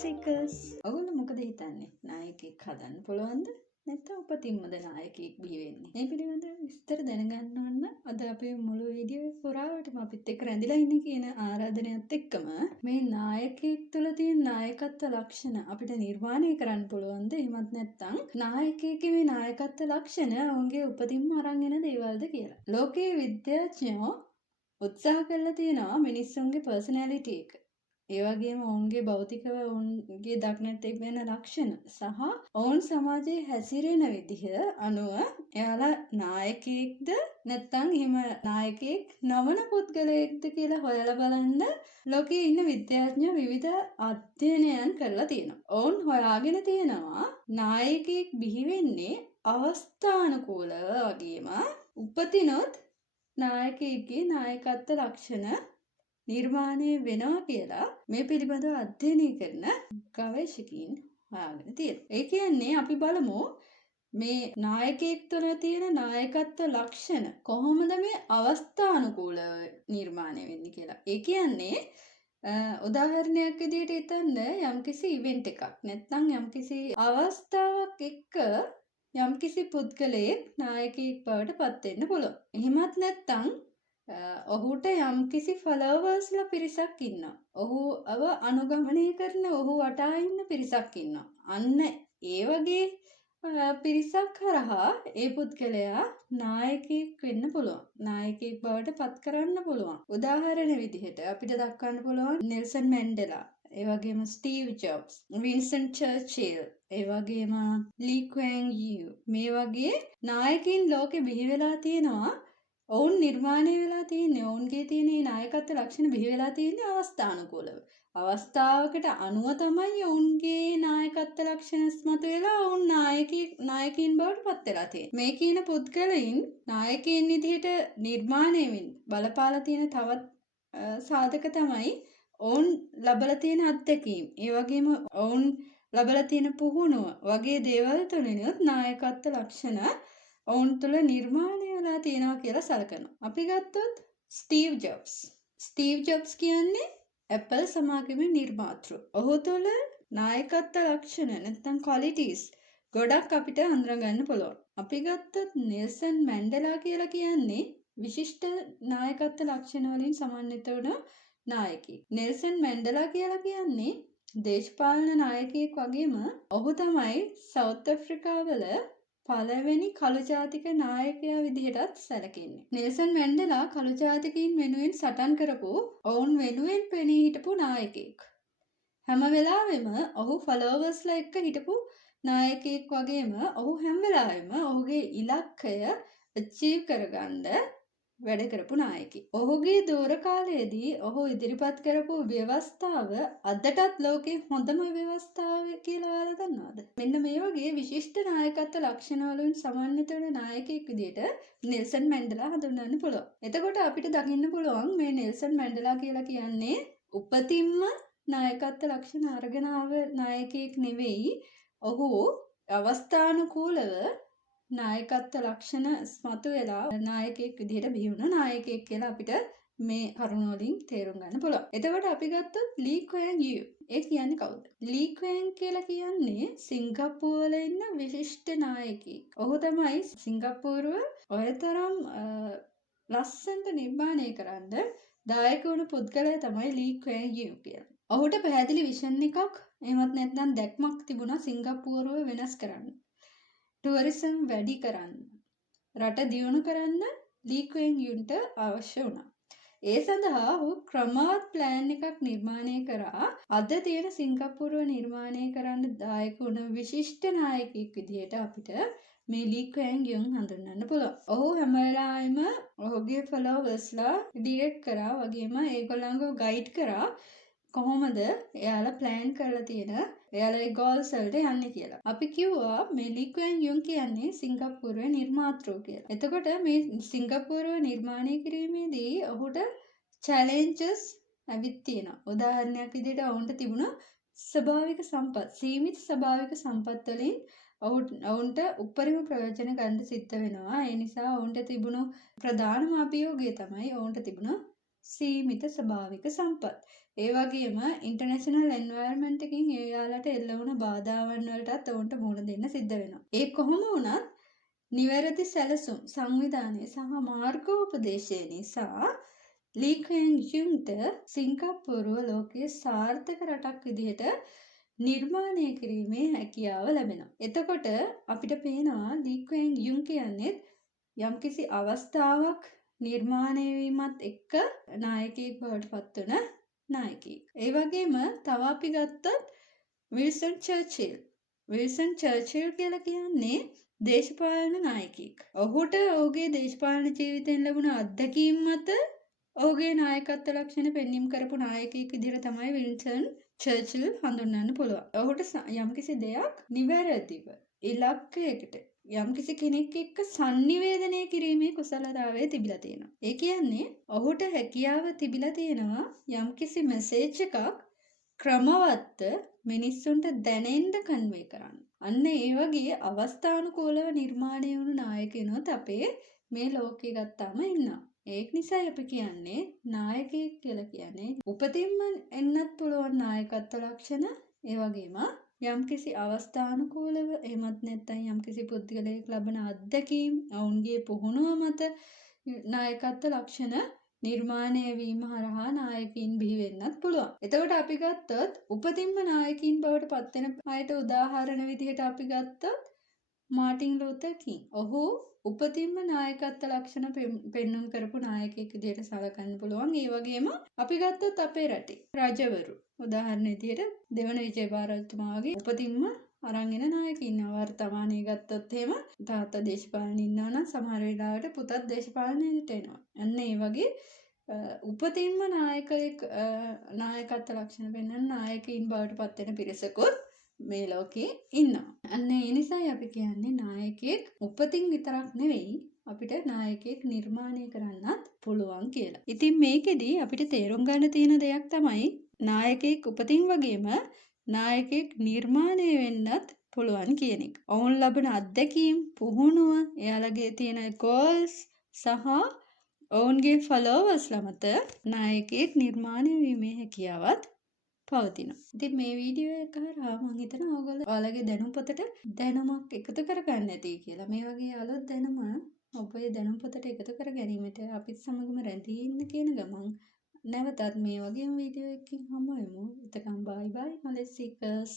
seekers. ඔයගොල්ලෝ මොකද හිතන්නේ? නායකයෙක් හදන්න පුළුවන්ද? නැත්නම් උපතින්මද නායකයෙක් බිහි වෙන්නේ? මේ පිළිබඳව විස්තර දැනගන්න ඕන අද අපේ මුළු වීඩියෝ පුරාවටම අපිත් එක්ක රැඳිලා ඉන්න කියන ආරාධනයත් එක්කම මේ නායකයෙක් තුළ තියෙන නායකත්ව ලක්ෂණ අපිට නිර්මාණය කරන්න පුළුවන්ද? එහෙමත් නැත්නම් නායකයෙක්ගේ මේ නායකත්ව ලක්ෂණ ඔවුන්ගේ උපතින්ම අරන් එන දේවල්ද කියලා. ලෝකයේ විද්‍යාඥයෝ උත්සාහ කරලා තියෙනවා මිනිස්සුන්ගේ පර්සනැලිටි එක. ඒ වගේම ඔවුන්ගේ භෞතිකව ඔවුන්ගේ දක්නට තිබෙන ලක්ෂණ සහ ඔවුන් සමාජයේ හැසිරෙන විදිහ අනුව එයාලා නායකයෙක්ද නැත්නම් එහෙම නායකයෙක් නොවන පුද්ගලයෙක්ද කියලා හොයලා බලන්න ලෝකයේ ඉන්න විද්‍යාඥයෝ විවිධ අධ්‍යයනයන් කරලා තියෙනවා. ඔවුන් හොයාගෙන තියෙනවා නායකයෙක් බිහි වෙන්නේ අවස්ථානුකූලව වගේම උපතිනොත් නායකයෙක්ගේ නායකත්ව ලක්ෂණ නිර්මාණය වෙනවා කියලා මේ පිළිබඳව අධ්‍යයනය කරන ගවේෂකයින් හොයාගෙන තියෙනවා. ඒ කියන්නේ අපි බලමු මේ නායකයෙක් තුළ තියෙන නායකත්ව ලක්ෂණ කොහොමද මේ අවස්ථානුකූලව නිර්මාණය වෙන්නේ කියලා. ඒ කියන්නේ උදාහරණයක් විදිහට හිතන්න යම්කිසි ඉවෙන්ට් එකක් නැත්නම් යම්කිසි අවස්ථාවක් එක්ක යම්කිසි පුද්ගලයෙක් නායකයෙක් බවට පත් වෙන්න පුළුවන්. එහෙමත් නැත්නම් ඔහුට යම්කිසි ෆලෝවර්ස්ලා පිරිසක් ඉන්නවා. ඔහුව අනුගමනය කරන ඔහු වටා ඉන්න පිරිසක් ඉන්නවා. අන්න ඒ වගේ පිරිසක් හරහා ඒ පුද්ගලයා නායකයෙක් වෙන්න පුළුවන්. නායකයෙක් බවට පත් කරන්න පුළුවන්. උදාහරණ විදිහට අපිට දක්වන්න පුළුවන් නෙල්සන් මැන්ඩෙලා, ඒ වගේම ස්ටීව් ජොබ්ස්, වින්ස්ටන් චර්චිල්, ඒ වගේම ලී ක්වැන් යූ මේ වගේ නායකයින් ලෝකෙ බිහි වෙලා තියෙනවා. ඔවුන් නිර්මාණය වෙලා තියෙන්නේ ඔවුන්ගේ තියෙන නායකත්ව ලක්ෂණ බිහි වෙලා තියෙන්නේ අවස්ථානුකූලව. අවස්ථාවකට අනුව තමයි ඔවුන්ගේ නායකත්ව ලක්ෂණ ස්මතු වෙලා ඔවුන් නායකයින් බවට පත් වෙලා තියෙන්නේ. මේ කියන පුද්ගලයින් නායකයින් විදිහට නිර්මාණය වෙන්න බලපාලා තියෙන තවත් සාධක තමයි ඔවුන් ලබලා තියෙන අත්දැකීම්. ඒ වගේම ඔවුන් ලබලා තියෙන පුහුණුව වගේ දේවල් තුළිනුත් නායකත්ව ලක්ෂණ ඔවුන් තුළ නිර්මාණය වෙලා තියෙනවා කියලා සලකනවා. අපි ගත්තොත් ස්ටීව් ජොබ්ස්. ස්ටීව් ජොබ්ස් කියන්නේ Apple සමාගමේ නිර්මාතෘ. ඔහු තුළ නායකත්ව ලක්ෂණ නැත්නම් qualities ගොඩක් අපිට හඳුනගන්න පුළුවන්. අපි ගත්තොත් නෙල්සන් මැන්ඩෙලා කියලා කියන්නේ විශිෂ්ට නායකත්ව ලක්ෂණ වලින් සමන්විත වුණ නායකයෙක්. නෙල්සන් මැන්ඩෙලා කියලා කියන්නේ දේශපාලන නායකයෙක් වගේම ඔහු තමයි සවුත් අප්‍රිකාවල පළවෙනි කළු ජාතික නායකයා විදිහටත් සැලකෙන්නේ. නෙල්සන් මැන්ඩෙලා කළු ජාතිකයින් වෙනුවෙන් සටන් කරපු ඔවුන් වෙනුවෙන් පෙනී හිටපු නායකයෙක්. හැම වෙලාවෙම ඔහු ෆලෝවර්ස්ලා එක්ක හිටපු නායකයෙක් වගේම ඔහු හැම වෙලාවෙම ඔහුගේ ඉලක්කය අචීව් කරගන්න වැඩ කරපු නායකයෙක්. ඔහුගේ දූර කාලයේදී ඔහු ඉදිරිපත් කරපු ව්‍යවස්ථාව අදටත් ලෝකේ හොඳම ව්‍යවස්ථාව කියලා ඔයාලා දන්නවද? මෙන්න මේ වගේ විශිෂ්ට නායකත්ව ලක්ෂණ වලින් සමන්විත වෙන නායකයෙක් විදිහට නෙල්සන් මැන්ඩෙලා හඳුන්වන්න පුළුවන්. එතකොට අපිට දකින්න පුළුවන් මේ නෙල්සන් මැන්ඩෙලා කියලා කියන්නේ උපතින්ම නායකත්ව ලක්ෂණ අරගෙන ආව නායකයෙක් නෙවෙයි. ඔහු අවස්ථානුකූලව නායකත්ව ලක්ෂණ ස්මතු වෙලා නායකයෙක් විදිහට බිහි වුණ නායකයෙක් කියලා අපිට මේ කරුණ වලින් තේරුම් ගන්න පුළුවන්. එතකොට අපි ගත්තොත් ලී ක්වැන් යූ. ඒ කියන්නේ කවුද? ලී ක්වැන් කියලා කියන්නේ සිංගප්පූරුවල ඉන්න විශිෂ්ට නායකයෙක්. ඔහු තමයි සිංගප්පූරුව ඔයතරම් ලස්සනට නිර්මාණය කරන්න දායක වුණු පුද්ගලයා තමයි ලී ක්වැන් යූ කියලා. ඔහුට පැහැදිලි විෂන් එකක් එහෙමත් නැත්නම් දැක්මක් තිබුණා සිංගප්පූරුව වෙනස් කරන්න. ටුවරිසම් වැඩි කරන්න, රට දියුණු කරන්න ලී ක්වැන් යූන්ට අවශ්‍ය වුණා. ඒ සඳහා ඔහු ක්‍රමවත් ප්ලෑන් එකක් නිර්මාණය කරා අද තියෙන සිංගප්පූරුව නිර්මාණය කරන්න දායක වුණ විශිෂ්ට නායකයෙක් විදිහට අපිට මේ ලී ක්වැන් යූන් හඳුන්වන්න පුළුවන්. ඔහු හැම වෙලාවෙම ඔහුගේ ෆලෝවර්ස්ලා ඩිරෙක්ට් කරා වගේම ඒගොල්ලන්ව ගයිඩ් කරා කොහොමද එයාලා ප්ලෑන් කරලා තියෙන එයාලගේ ගෝල්ස් වලට යන්නේ කියලා. අපි කිව්වා මේ ලී ක්වැන් යූන් කියන්නේ සිංගප්පූරුවේ නිර්මාතෘ කියලා. එතකොට මේ සිංගප්පූරුව නිර්මාණය කිරීමේදී ඔහුට චැලෙන්ජස් ඇවිත් තියෙනවා. උදාහරණයක් විදිහට ඔවුන්ට තිබුණ ස්වභාවික සම්පත්, සීමිත ස්වභාවික සම්පත් වලින් ඔවුන්ට උපරිම ප්‍රයෝජන ගන්න සිද්ධ වෙනවා. ඒ නිසා ඔවුන්ට තිබුණු ප්‍රධානම අභියෝගය තමයි ඔවුන්ට තිබුණ සීමිත ස්වභාවික සම්පත්. ඒ වගේම ඉන්ටර්නැෂනල් එන්වයරන්මන්ට් එකකින් එයාලට එල්ල වුණ බාධාවන් වලටත් ඔවුන්ට මුහුණ දෙන්න සිද්ධ වෙනවා. ඒ කොහොම වුණත් නිවැරදි සැලසුම් සංවිධානය සහ මාර්ගෝපදේශය නිසා ලී ක්වෙන් යුන්ට සිංගප්පූරුව ලෝකයේ සාර්ථක රටක් විදිහට නිර්මාණය කිරීමේ හැකියාව ලැබෙනවා. එතකොට අපිට පේනවා ලී ක්වෙන් යුන් කියන්නේ යම්කිසි අවස්ථාවක් නිර්මාණය වීමත් එක්ක නායකයෙක් බවට පත්වන නායකයෙක්. ඒ වගේම තව අපි ගත්තොත් විල්සන් චර්චිල්. විල්සන් චර්චිල් කියලා කියන්නේ දේශපාලන නායකයෙක්. ඔහුට ඔහුගේ දේශපාලන ජීවිතයෙන් ලැබුණ අත්දැකීම් මත ඔහුගේ නායකත්ව ලක්ෂණ පෙන්වීම කරපු නායකයෙක් විදිහට තමයි විල්සන් චර්චිල් හඳුන්වන්න පුළුවන්. ඔහුට යම්කිසි දෙයක් නිවැරදිව ඉලක්කයකට යම්කිසි කෙනෙක් එක්ක sannivedanaya කිරීමේ කුසලතාවය තිබිලා තියෙනවා. ඒ කියන්නේ ඔහුට හැකියාව තිබිලා තියෙනවා යම්කිසි මැසේජ් එකක් ක්‍රමවත්ව මිනිස්සුන්ට දැනෙන්න කන්වේ කරන්න. අන්න ඒ වගේ අවස්ථානුකූලව නිර්මාණය වුණු නායකයනොත් අපේ මේ ලෝකේ ගත්තාම ඉන්නවා. ඒක නිසා අපි කියන්නේ නායකයෙක් කියලා කියන්නේ උපතින්ම එන්නත් පුළුවන් නායකත්ව ලක්ෂණ ඒ වගේම යම්කිසි අවස්ථානුකූලව එහෙමත් නැත්නම් යම්කිසි පුද්ගලයෙක් ලබන අත්දැකීම් ඔවුන්ගේ පුහුණුව මත නායකත්ව ලක්ෂණ නිර්මාණය වීම හරහා නායකයින් බිහි වෙන්නත් පුළුවන්. එතකොට අපි ගත්තොත් උපතින්ම නායකයින් බවට පත් වෙන අයට උදාහරණ විදිහට අපි ගත්තොත් මාටින් ලූතර් කිං. ඔහු උපතින්ම නායකත්ව ලක්ෂණ පෙන්වන්න කරපු නායකයෙක් විදිහට සැලකන්න පුළුවන්. ඒ වගේම අපි ගත්තොත් අපේ රටේ රජවරු උදාහරණ විදිහට දෙවන විජයබාරතුමා වගේ උපතින්ම අරන් එන නායකයින් ඉන්නවා. වර්තමානයේ ගත්තොත් එහෙම තාත්තා දේශපාලනේ ඉන්නවා නම් සමහර වෙලාවට පුතත් දේශපාලනයට එනවා. අන්න ඒ වගේ උපතින්ම නායකත්ව ලක්ෂණ පෙන්වන නායකයින් බවට පත් වෙන පිරිසකුත් මේ ලෝකේ ඉන්නවා. අන්න ඒ නිසායි අපි කියන්නේ නායකයෙක් උපතින් විතරක් නෙවෙයි අපිට නායකයෙක් නිර්මාණය කරන්නත් පුළුවන් කියලා. ඉතින් මේකෙදි අපිට තේරුම් ගන්න තියෙන දෙයක් තමයි නායකයෙක් උපතින් වගේම නායකයෙක් නිර්මාණය වෙන්නත් පුළුවන් කියන එක. ඔවුන් ලබන අත්දැකීම්, පුහුණුව, එයාලගේ තියෙන goals සහ ඔවුන්ගේ followers මත නායකයෙක් නිර්මාණය වීමේ හැකියාවත් පවතිනවා. ඉතින් මේ වීඩියෝ එක හරහා මම හිතනවා ඔයාලගේ දැනුම් පොතට දැනුමක් එකතු කරගන්න ඇති කියලා. මේ වගේ අලුත් දැනුම ඔබේ දැනුම් පොතට එකතු කර ගැනීමට අපිත් සමගම රැඳී ඉන්න කියන ගමන් නැවතත් මේ වගේම වීඩියෝ එකකින් හමු වෙමු. එතකම් bye bye Malaysians.